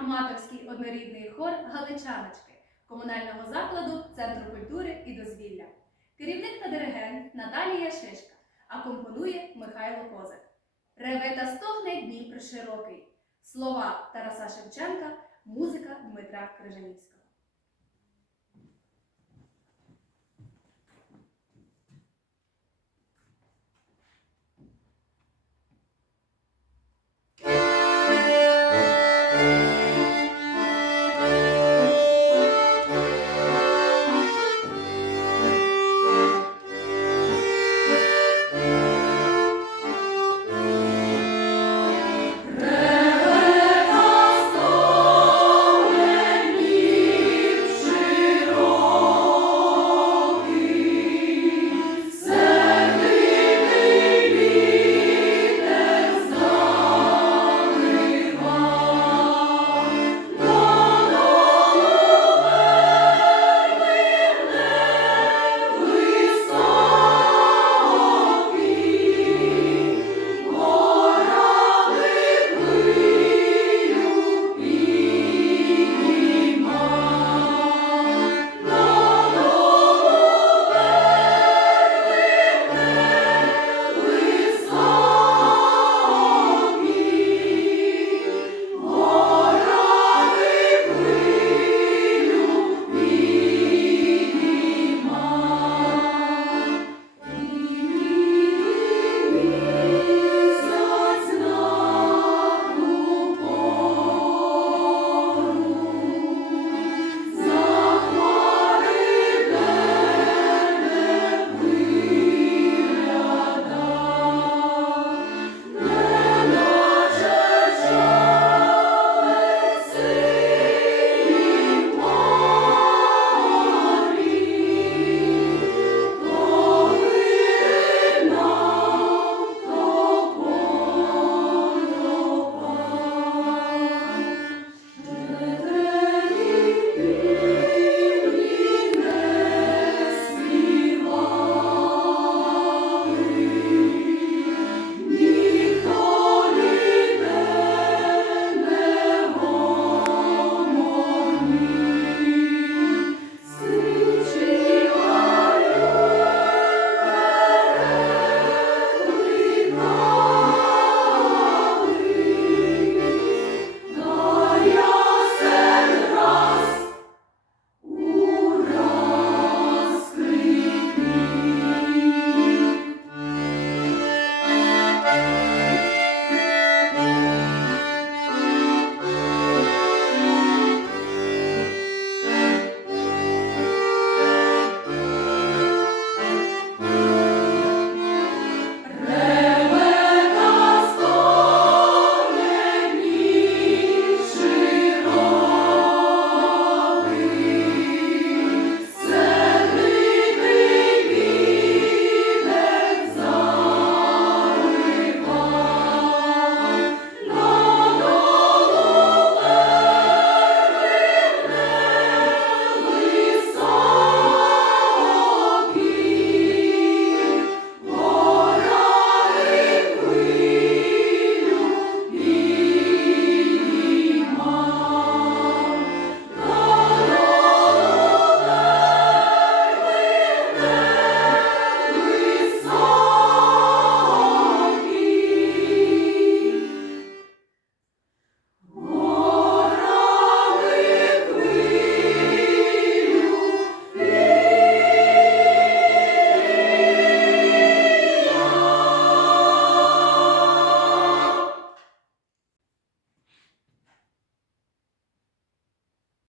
аматорський однорідний хор Галичаночки комунального закладу Центру культури і дозвілля. Керівник та диригент Наталія Шишка, а компонує Михайло Козак. Реве та стогне Дніпр широкий. Слова Тараса Шевченка, музика Дмитра Крижанівського.